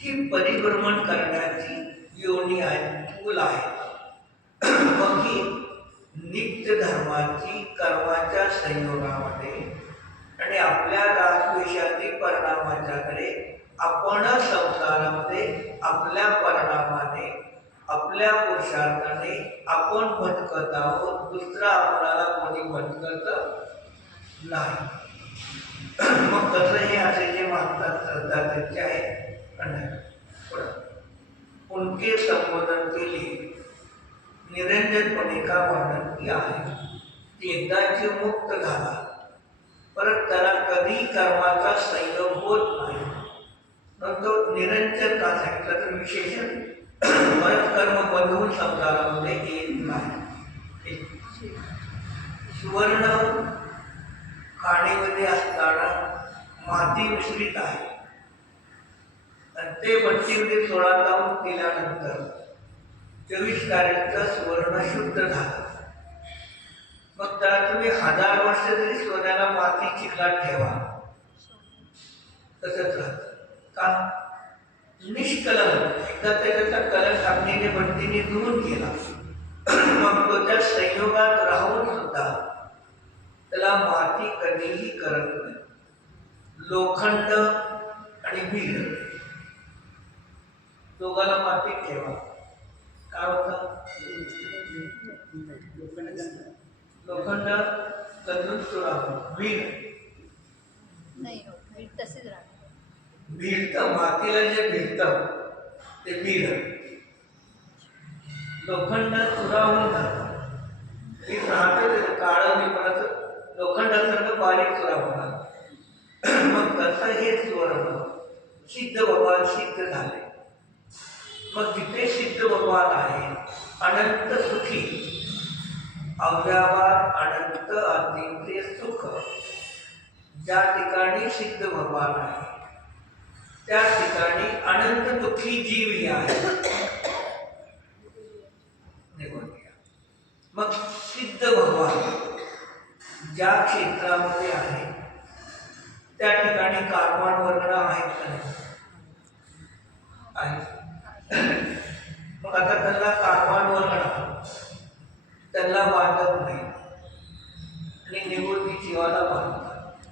ही परिभ्रमण करण्याची योनी आहे, पूल आहे. मग ही नित्य धर्माची कर्माच्या संयोगामध्ये आणि आपल्या रागद्वेषादी परिणामाच्याकडे आपण संसारामध्ये आपल्या परिणामाने आपल्या पुरुषार्थाने आपण भटकत आहोत. दुसरा आपणाला कोणी भटकत नाही. मग तसं हे असे जे मागतात श्रद्धा त्यांचे आहे. उनके संबोधन केले निरंजनपणे का वर्णन की आहे. एकदाची मुक्त झाला परत त्याला कधी कर्माचा संयोग होत नाही. मग तो निरंजन का सांगितलं तर विशेषण परत कर्म बंधून संसारामध्ये येत नाही. सुवर्ण खाणीमध्ये असताना माती मिश्रित आहे आणि ते भट्टीमध्ये 16 लावून केल्यानंतर 24 कॅरेटचं सुवर्ण शुद्ध झालं. मग त्याला तुम्ही 1000 वर्ष जरी सोन्याला माती चिखलात ठेवा तसंच राहतं. का? निष्कलंक. एकदा त्याचा कलंक अग्नीने भट्टीने दूर केला मग तो त्या संयोगात राहून सुद्धा त्याला माती कधीही करत नाही. लोखंड आणि बीड दोघांना मातीत ठेवा काय होतं? लोखंड कधून चुरा बीड नाही बीड तसेच राहतं. भिडतं मातीला जे भिडतं ते बीड. लोखंड चुरा होऊन जातं. बीड राहतं काळं मी परत लोखंडासारखं बारीक चुरा होणार. मग तसं हे सुवर्ण सिद्ध भगवान सिद्ध झाले. मग जिथे सिद्ध भगवान आहे अनंत सुखी अव्यवहार अनंत अतींद्रिय सुख ज्या ठिकाणी सिद्ध भगवान आहे त्या ठिकाणी अनंत दुःखी जीवही आहे. मग सिद्ध भगवान ज्या क्षेत्रामध्ये आहे त्या ठिकाणी कारवाण वर्गण आहेत का नाही? आहे. मग आता त्यांना कारवाण वर्गण त्यांना बांधत नाही आणि निवृत्ती जीवाला बांधतात.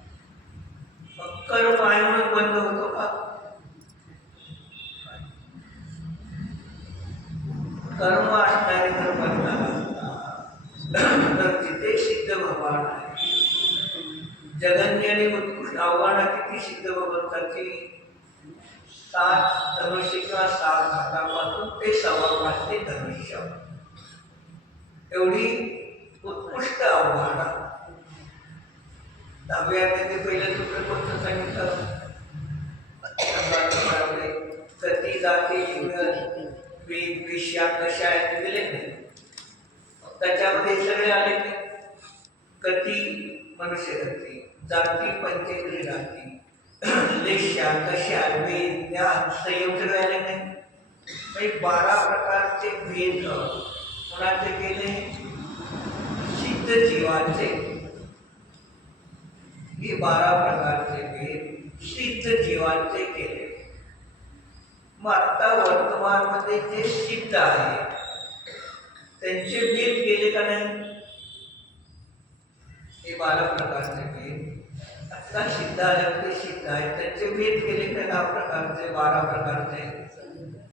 मग कर्म आहे म्हणून बंद होतो का? कर्म असणारे जर बंधन तर तिथे सिद्ध भगवान आहे. जगन्य आणि उत्कृष्ट आव्हाना किती सिद्ध भगवंताची 7 धनुष्य किंवा 7 घाटापासून ते 6.5 धनुष्य एवढी उत्कृष्ट आव्हाना. 10व्या अध्यायात पहिलं सूत्र कोणतं सांगितलं? गती जाती वेग विषया कशा आहेत दिले नाही. त्याच्यामध्ये सगळे आले ते गती मनुष्य गती, जाती पंचेंद्रिय जाती, लेशा कशा वेद ज्ञान संयम सगळे आले नाही. 12 प्रकारचे भेद कोणाचे केले? सिद्ध जीवाचे. हे 12 प्रकारचे भेद सिद्ध जीवांचे केले. मग आता वर्तमानमध्ये जे सिद्ध आहे त्यांचे भेद केले का नाही? हे 12 प्रकारचे भेद आता सिद्ध आल्यामध्ये सिद्ध आहे त्यांचे भेद केले का 10 प्रकारचे 12 प्रकारचे?